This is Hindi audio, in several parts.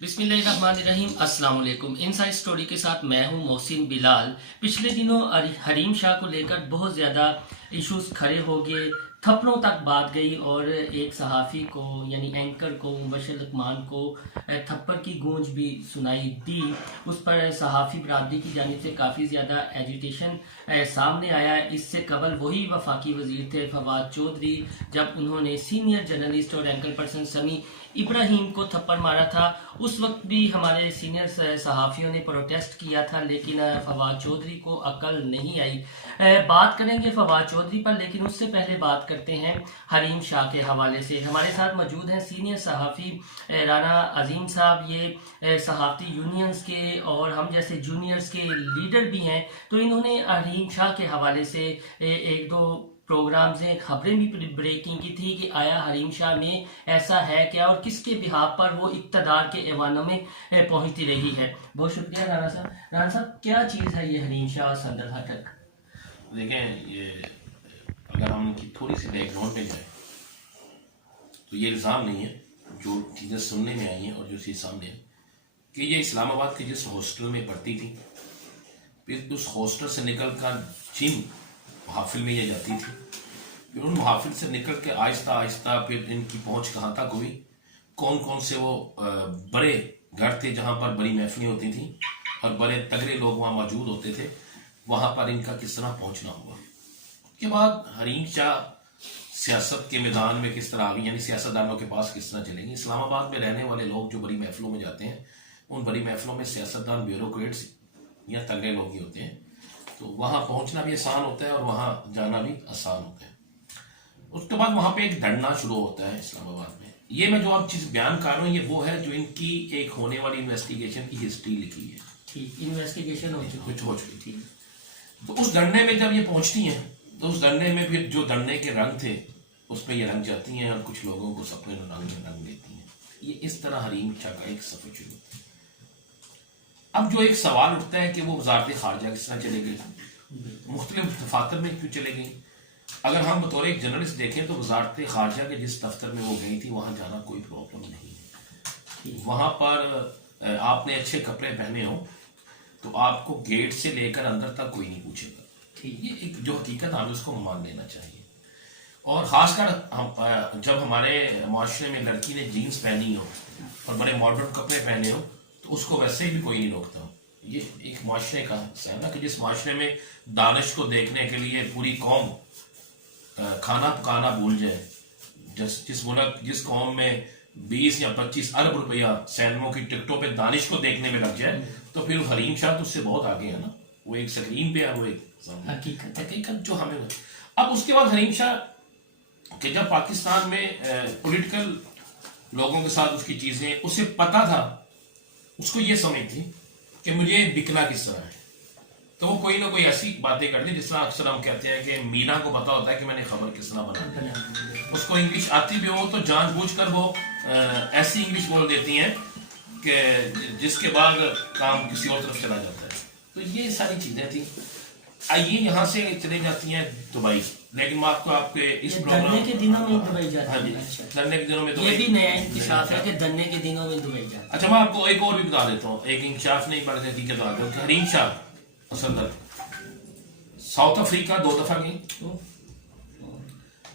बिस्मिल्लाहिर्रहमानिर्रहीम। अस्सलाम वालेकुम। इनसाइड स्टोरी के साथ मैं हूं मोहसिन बिलाल। पिछले दिनों हरीम शाह को लेकर बहुत ज़्यादा इश्यूज खड़े हो गए, थप्पड़ों तक बात गई और एक सहाफ़ी को यानी एंकर को मुबशर लकमान को थप्पड़ की गूंज भी सुनाई दी। उस पर सहाफ़ी बरादरी की जानिब से काफ़ी ज़्यादा एजिटेशन सामने आया। इससे कबल वही वफाकी वज़ीर थे फवाद चौधरी, जब उन्होंने सीनियर जर्नलिस्ट और एंकर पर्सन समी इब्राहिम को थप्पड़ मारा था। उस वक्त भी हमारे सीनियर सहाफ़ियों ने प्रोटेस्ट किया था, लेकिन फवाद चौधरी को अकल नहीं आई। बात करेंगे फवाद चौधरी पर, लेकिन उससे पहले बात करते हैं हरीम शाह के हवाले से। हमारे साथ मौजूद हैं सीनियर सहाफ़ी राना अजीम साहब। ये सहाफ़ती यूनियंस के और हम जैसे जूनियर्स के लीडर भी हैं। तो इन्होंने हरीम शाह के हवाले से एक दो प्रोग्राम से खबरें भी ब्रेकिंग की थी कि आया हरीम शाह में ऐसा है क्या और किसके बिहाफ पर वो इक़्तिदार के ऐवानों में पहुंचती रही है। बहुत शुक्रिया राना साहब। राना साहब, क्या चीज़ है ये हरीम शाह संदल हटक? देखें, ये अगर हम इनकी थोड़ी सी बैकग्राउंड पे जाए तो ये इल्ज़ाम नहीं है, जो चीज़ें सुनने में आई हैं और जो चीज़ सामने है कि ये इस्लामाबाद के जिस हॉस्टल में पढ़ती थी, फिर उस हॉस्टल से निकल कर जिन महफिल में ये जाती थी, फिर उन महफिल से निकल के आहिस्ता आहिस्ता फिर इनकी पहुंच कहाँ तक हुई, कौन कौन से वो बड़े घर थे जहाँ पर बड़ी महफिलें होती थी और बड़े तगड़े लोग वहाँ मौजूद होते थे, वहाँ पर इनका किस तरह पहुँचना हुआ। उसके बाद हरीम शाह सियासत के मैदान में किस तरह आ गई, यानी सियासतदानों के पास किस तरह चलेंगी। इस्लामाबाद में रहने वाले लोग जो बड़ी महफिलों में जाते हैं, उन बड़ी महफिलों में सियासतदान ब्यूरोक्रेट्स या तगड़े लोग ही होते हैं, तो वहाँ पहुँचना भी आसान होता है और वहाँ जाना भी आसान होता है। उसके बाद वहाँ पे एक धरना शुरू होता है इस्लामाबाद में। ये मैं जो आप चीज़ बयान कर रहा हूँ, ये वो है जो इनकी एक होने वाली इन्वेस्टिगेशन की हिस्ट्री लिखी है। ठीक, इन्वेस्टिगेशन हो चुकी, कुछ हो चुकी थी। तो उस धरने में जब ये पहुंचती हैं, तो उस धरने में फिर जो धरने के रंग थे उसमें ये रंग जाती हैं और कुछ लोगों को सपने में रंग देती हैं। ये इस तरह हरीम शाह का एक सफर शुरू होता है। अब जो एक सवाल उठता है कि वो वजारत खारजा किस तरह चले गए, मुख्तलिफ दफातर में क्यों चले गई। अगर हम बतौर एक जर्नलिस्ट देखें तो वजारत खारजा के जिस दफ्तर में वो गई थी वहाँ जाना कोई प्रॉब्लम नहीं है। वहाँ पर आपने अच्छे कपड़े पहने हो तो आपको गेट से लेकर अंदर तक कोई नहीं पूछेगा। ठीक, ये एक जो हकीकत हमें उसको मान लेना चाहिए। और ख़ासकर जब हमारे माशरे में लड़की ने जीन्स पहनी हो और बड़े मॉडर्न कपड़े पहने हो तो उसको वैसे भी कोई नहीं रोकता। ये एक माशरे का हिस्सा है ना, कि जिस माशरे में दानिश को देखने के लिए पूरी कौम खाना पकाना भूल जाए, जिस कौम में 20 या 25 अरब रुपया सिनेमा की टिकटों पे दानिश को देखने में लग जाए, तो फिर हरीम शाह तो उससे बहुत आगे है ना। वो एक स्क्रीन पे है, वो एक हकीकत जो हमें। अब उसके बाद हरीम शाह कि जब पाकिस्तान में पॉलिटिकल लोगों के साथ उसकी चीजें उसे पता था, उसको ये समझ थी कि मुझे बिकना किस तरह है, तो वो कोई ना कोई ऐसी बातें करती जिस तरह अक्सर हम कहते हैं कि मीना को पता होता है कि मैंने खबर किस तरह बनानी। उसको इंग्लिश आती भी हो तो जानबूझकर वो ऐसी इंग्लिश बोल देती हैं कि जिसके बाद काम किसी और तरफ चला जाता है। तो ये सारी चीजें थी। आइए यहाँ से चले जाती हैं दुबई, लेकिन मैं आपको आपके इस प्रोग्राम के दिनों में दुबई जाती है। हाँ जी, धरने के दिनों में ये भी नया इंकशाफ है कि धरने के दिनों में दुबई जाती है। अच्छा, मैं आपको एक और भी बता देता हूँ, एक इंकशाफ नहीं बल्कि हकीकत बता दूँ। हरीम शाह असल साउथ अफ्रीका 2 दफा गई,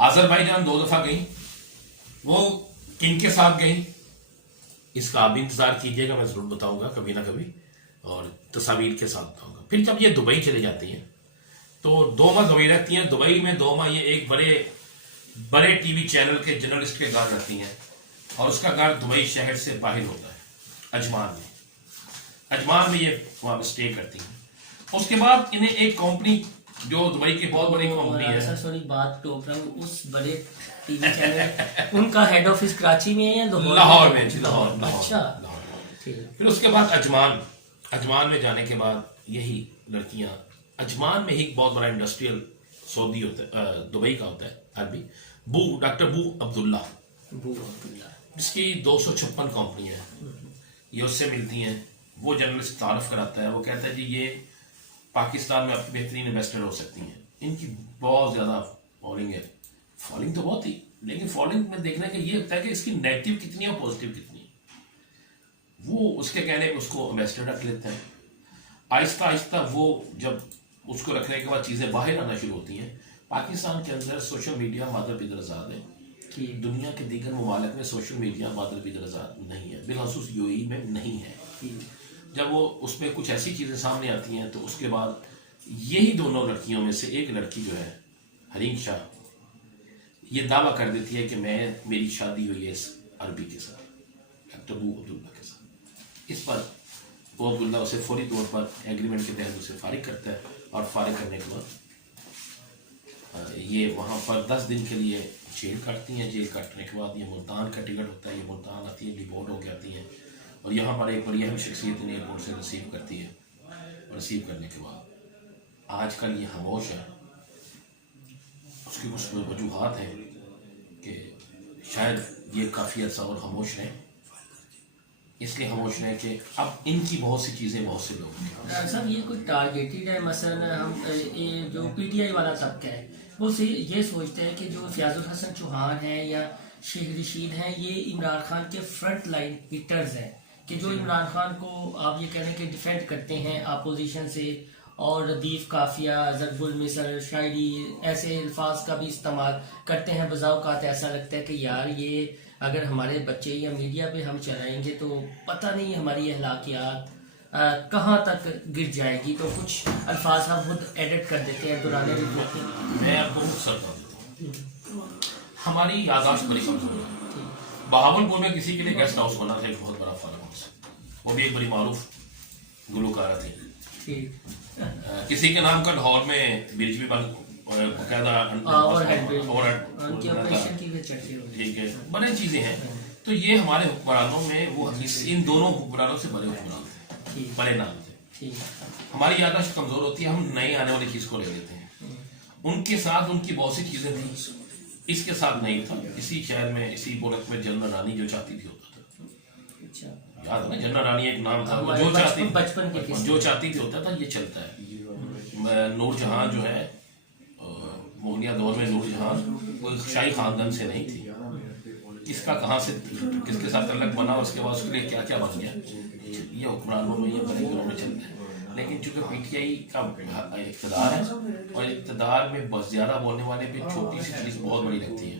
अजरबैजान 2 दफा गई। वो किन के साथ गई इसका आप भी इंतजार कीजिएगा, मैं जरूर बताऊंगा कभी ना कभी, और तस्वीर के साथ बताऊंगा। फिर जब ये दुबई चले जाती हैं तो 2 माह दुबई रहती हैं। दुबई में 2 माह ये एक बड़े टीवी चैनल के जर्नलिस्ट के घर रहती हैं, और उसका घर दुबई शहर से बाहर होता है, अजमान में ये वहां पर स्टे करती हैं। उसके बाद इन्हें एक कंपनी जो दुबई की बहुत बड़ी कंपनी है, सॉरी बात टोक रहा हूँ, उस बड़े टीवी चैनल उनका हेड ऑफिस कराची में है या लाहौर में? लाहौर। अच्छा, फिर उसके बाद अजमान में जाने के बाद यही लड़कियां, अजमान में ही बहुत बड़ा इंडस्ट्रियल सऊदी होता है, दुबई का होता है अरबी, डॉक्टर बू अब्दुल्ला, जिसकी 256 कंपनी है, ये उससे मिलती हैं। वो जर्नलिस्ट तारफ कराता है, वो कहता है जी ये पाकिस्तान में आपकी बेहतरीन इन्वेस्टर हो सकती हैं। इनकी बहुत ज्यादा फॉलोइंग है, फॉलोइंग तो बहुत ही, लेकिन फॉलोइंग में देखने का ये होता है कि इसकी नेगेटिव कितनी है और पॉजिटिव कितनी है। वो उसके कहने पे उसको एम्बेसडर रख लेते हैं। आहिस्ता आहिस्ता वो जब उसको रखने के बाद चीज़ें बाहर आना शुरू होती हैं। पाकिस्तान के अंदर सोशल मीडिया मादर बिदरजाद है कि दुनिया के दीगर ममालिक में सोशल मीडिया मादर बिदरजाद नहीं है, बिलखसूस यूएई में नहीं है। जब वो उसमें कुछ ऐसी चीज़ें सामने आती हैं तो उसके बाद यही दोनों लड़कियों में से एक लड़की जो है हरीम शाह, ये दावा कर देती है कि मेरी शादी हुई है इस अरबी के साथ, डॉक्टर अबू अब्दुल्ला के साथ। इस पर वो अब्दुल्ला उसे फौरी तौर पर एग्रीमेंट के तहत उसे फारिग करता है और फारिग करने के बाद ये वहाँ पर 10 दिन के लिए जेल काटती हैं। जेल काटने के बाद ये मुल्तान का टिकट होता है, ये मुल्तान आती है, डिपोर्ट होकर आती हैं और यहाँ पर एक बड़ी अहम शख्सियत ने एयरपोर्ट से रिसीव करती है। और रिसीव करने के बाद आजकल ये खामोश है। उसकी कुछ वजूहात हैं कि शायद ये काफ़ी अर्सा और खामोश रहें, इसलिए खामोश रहें कि अब इनकी बहुत सी चीज़ें बहुत से लोग डॉक्टर साहब ये कुछ टारगेटेड है। मसलन हम ये जो पीटीआई वाला तबका है वो ये सोचते हैं कि जो फयाजुल हसन चौहान है या शेख रशीद हैं ये इमरान खान के फ्रंट लाइन हिटर्स हैं, कि जो इमरान खान को आप ये कह रहे हैं कि डिफेंड करते हैं अपोजिशन से, और लतीफ़ काफिया, ज़रबुल मिसर, शायरी, ऐसे अल्फाज का भी इस्तेमाल करते हैं। बज़ाओक़ात ऐसा लगता है कि यार ये अगर हमारे बच्चे या मीडिया पे हम चलाएंगे तो पता नहीं हमारी अखलाकियात कहाँ तक गिर जाएगी। तो कुछ अल्फाज हम खुद एडिट कर देते हैं दुराने रिपोर्ट में। मैं आपको मुख्तसर कर देता हूँ। हमारी यादाश्त बड़ी कमजोर है। बहावलपुर में किसी के लिए गेस्ट हाउस बना था, एक बहुत बड़ा फार्म हाउस, वो भी एक बड़ी मारूफ गुलकारा थी। किसी के नाम का लाहौर में ब्रिज भी बन बाकायदा बड़ी चीजें हैं। तो ये हमारे हुक्मरानों में वो इन दोनों हुक्मरानों से बड़े हुक्मरान थे, बड़े नाम थे। हमारी याददाश्त कमजोर होती है, हम नई आने वाली चीज को ले लेते हैं। उनके साथ उनकी बहुत सी चीजें थी, इसके साथ नहीं था। इसी शहर में इसी मुल्क में जनरल रानी जो चाहती थी होता था। याद है ना, जनरल रानी एक नाम था, जो चाहती थी होता था। ये चलता है। नूरजहां जो है मोहनिया दौर में नूरजहां कोई शाही खानदान से नहीं थी। इसका कहाँ से किसके साथ तल्लक बना, उसके बाद उसके लिए क्या क्या बन गया, ये हुक्मरानों में, ये बड़े घरों में चलता है। लेकिन चूंकि पीटीआई का इक़्तिदार है और इक़्तिदार में बस ज्यादा बोलने वाले पे छोटी सी चीज़ बहुत बड़ी लगती है।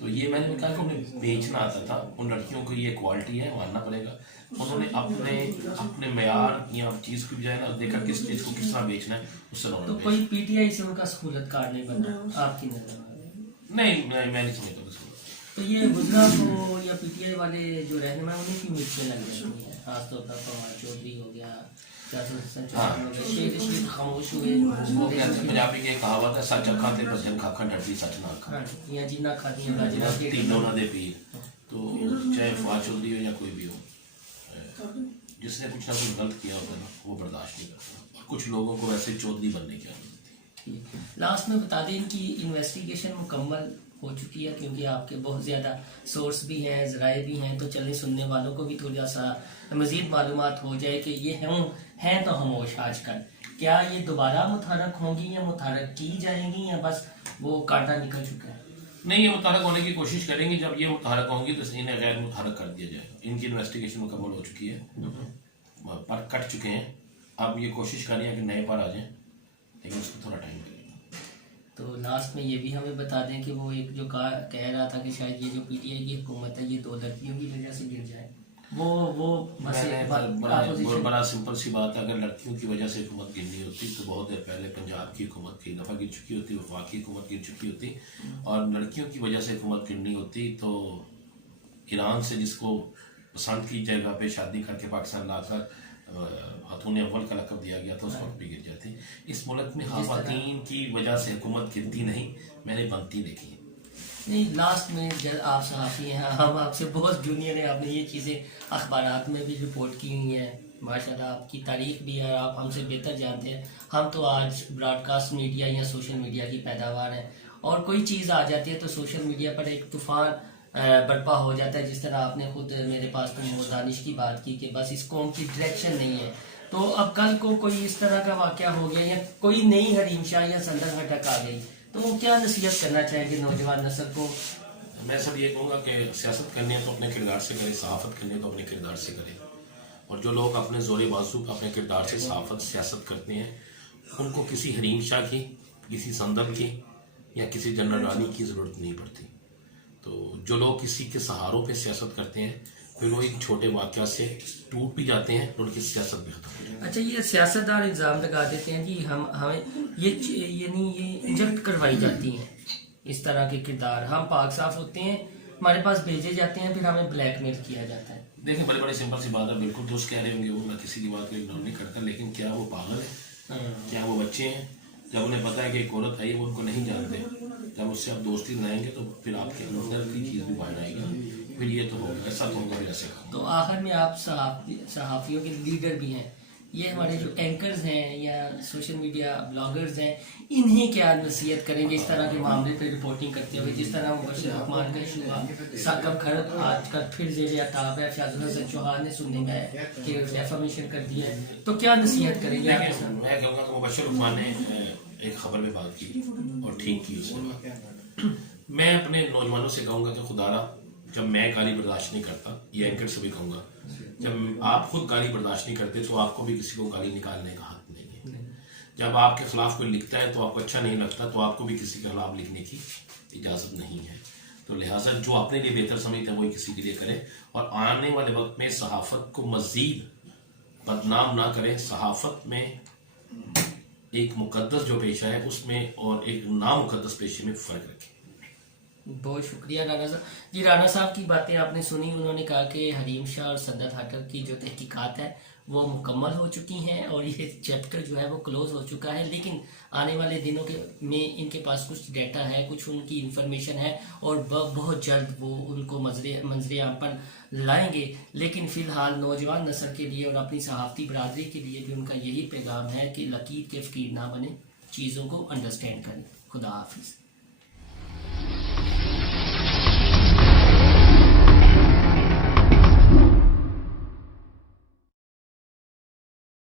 तो ये मैंने कहा कि उन्हें बेचना आता था। उन लड़कियों को ये क्वालिटी है, मानना पड़ेगा। उन्होंने अपने मेयार या चीज़ की बजाय ना देखा किस चीज़ को किस तरह बेचना है, उससे तो कोई पीटीआई से उनका सहूलत कार्ड नहीं बना आपकी नजर में? नहीं, मैं नहीं समझता। तो ये गुजरा को या पीटीआई वाले जो रहनुमा उन्हीं की मिर्चें लग जाती हैं, खासतौर पर फवाद चौधरी हो गया, खामोश हुए। पंजाबी की कहावत है, सच अखा ते बचन खाखा डरदी सच ना अखा, या जिन्ना खाती तीनों ना दे पीर। तो चाहे फवाद चौधरी हो या कोई भी हो, जिसने कुछ ना कुछ गलत किया होगा ना, वो बर्दाश्त नहीं करता। कुछ लोगों को वैसे चौधरी बनने की आदत थी। लास्ट में बता दें कि इन्वेस्टिगेशन मुकम्मल हो चुकी है, क्योंकि आपके बहुत ज़्यादा सोर्स भी हैं, ज़राए भी हैं, तो चलने सुनने वालों को भी थोड़ा सा मज़ीद मालूमात हो जाए कि ये हैं तो खामोश आजकल। क्या ये दोबारा मुतहरक होंगी या मुतहरक की जाएंगी, या बस वो कांटा निकल चुका है? नहीं, ये मुतहरक होने की कोशिश करेंगी। जब ये मुतहरक होंगी तो इन्हें गैर मुतहरक कर दिया जाएगा। इनकी इन्वेस्टिगेशन मुकम्मल हो चुकी है, पर कट चुके हैं। अब ये कोशिश कर रही है कि नए पर आ जाएं, लेकिन उसको थोड़ा टाइम लगेगा। तो लास्ट में ये भी हमें बता दें कि वो एक जो कह रहा था कि शायद ये जो पीटीआई की हुकूमत है ये 2 लड़कियों की वजह से गिर जाए, वो बड़ा सिंपल सी बात है। अगर लड़कियों की वजह से हुकूमत गिरनी होती तो बहुत देर पहले पंजाब की हुकूमत कई दफ़ा गिर चुकी होती, वफाक की हुकूमत गिर चुकी होती। और लड़कियों की वजह से हुकूमत गिरनी होती तो ईरान से जिसको पसंद की जगह पे शादी करके पाकिस्तान लाकर खातून अव्वल का लक़ब दिया गया था, उस वक्त भी गिर जाती। इस मुल्क में ख़वातीन की वजह से हुकूमत गिरती नहीं, मैंने बनती देखी। नहीं, लास्ट में जब आप सहाफ़ी हैं, हम आपसे बहुत जूनियर हैं, आपने ये चीज़ें अखबारात में भी रिपोर्ट की हुई हैं, माशाल्लाह आपकी तारीख भी है, आप हमसे बेहतर जानते हैं। हम तो आज ब्रॉडकास्ट मीडिया या सोशल मीडिया की पैदावार है, और कोई चीज़ आ जाती है तो सोशल मीडिया पर एक तूफ़ान बर्पा हो जाता है। जिस तरह आपने खुद मेरे पास तो दानिश की बात की कि बस इस कौम की डायरेक्शन नहीं है, तो अब कल को कोई इस तरह का वाक़या हो गया या कोई नई हरीम शाह या संदर हटक आ गई, तो वो क्या नसीहत करना चाहेंगे नौजवान नस्ल को? मैं सब ये कहूँगा कि सियासत करनी है तो अपने किरदार से करे, सहाफ़त करनी है तो अपने किरदार से करे। और जो लोग अपने जोरे बाजू अपने किरदार से सहाफत सियासत करते हैं, उनको किसी हरीम शाह की, किसी संदल की या किसी जनरल रानी की ज़रूरत नहीं पड़ती। तो जो लोग किसी के सहारों पे सियासत करते हैं, फिर वो एक छोटे वाक़या से टूट भी जाते हैं और उनकी सियासत भी खत्म हो जाती है। अच्छा, ये सियासतदान इल्ज़ाम लगा देते हैं कि हमें ये इंजेक्ट करवाई जाती हैं इस तरह के किरदार, हम पाक साफ होते हैं, हमारे पास भेजे जाते हैं, फिर हमें ब्लैकमेल किया जाता है। देखिए, बड़े बड़े सिंपल सी बात है, बिल्कुल दोस्त कह रहे होंगे वो, मैं किसी की बात को इग्नोर नहीं करता, लेकिन क्या वो पागल है? क्या वो बच्चे हैं? जब उन्हें पता है कि एक औरत है, वो उनको नहीं जानते, जब उससे आप दोस्ती बनाएंगे तो फिर आपके अंदर की चीज़ भी बाहर आएगी, फिर ये तो होगा, ऐसा तो होगा, ऐसे तो आखिर में आप सहाफ़ियों के लीडर भी हैं, ये हमारे जो एंकर्स हैं या सोशल मीडिया ब्लॉगर्स हैं, इन्हें क्या नसीहत करेंगे इस तरह के मामले पर रिपोर्टिंग करते हुए? जिस तरह मुबश्शिर रहमान का इशू हुआ, साकब खैरत आजकल फिर ज़ेर ताब है, शाहज़ुल हसन चौहान ने सुनने में है कि डेफामेशन कर दिया है, तो क्या नसीहत करेंगे आपके साथ? मैं कहूँगा कि मुबश्शिर रहमान ने एक खबर में बात की और ठीक की उसके बाद। मैं अपने नौजवानों से कहूँगा कि खुदारा, जब मैं गाली बर्दाश्त नहीं करता, ये एंकर से भी कहूँगा, जब आप खुद गाली बर्दाश्त नहीं करते तो आपको भी किसी को गाली निकालने का हक नहीं है। जब आपके खिलाफ कोई लिखता है तो आपको अच्छा नहीं लगता, तो आपको भी किसी के खिलाफ लिखने की इजाज़त नहीं है। तो लिहाजा जो अपने लिए बेहतर समझते हैं वही किसी के लिए करें, और आने वाले वक्त में सहाफ़त को मज़ीद बदनाम ना करें। सहाफ़त में एक मुकद्दस जो पेशा है उसमें और एक नामुकद्दस पेशे में फ़र्क रखें। बहुत शुक्रिया राना साहब जी। राना साहब की बातें आपने सुनी, उन्होंने कहा कि हरीम शाह और सद्दत हाकर की जो तहकीकात है वो मुकम्मल हो चुकी हैं और ये चैप्टर जो है वो क्लोज हो चुका है, लेकिन आने वाले दिनों में इनके पास कुछ डाटा है, कुछ उनकी इंफॉर्मेशन है और बहुत जल्द वो उनको मंजरे आम पर लाएंगे। लेकिन फ़िलहाल नौजवान नस्ल के लिए और अपनी सहाफ़ती बरादरी के लिए भी उनका यही पैगाम है कि लकीर के फ़कीर ना बने, चीज़ों को अंडरस्टैंड करें। खुदा हाफिज़।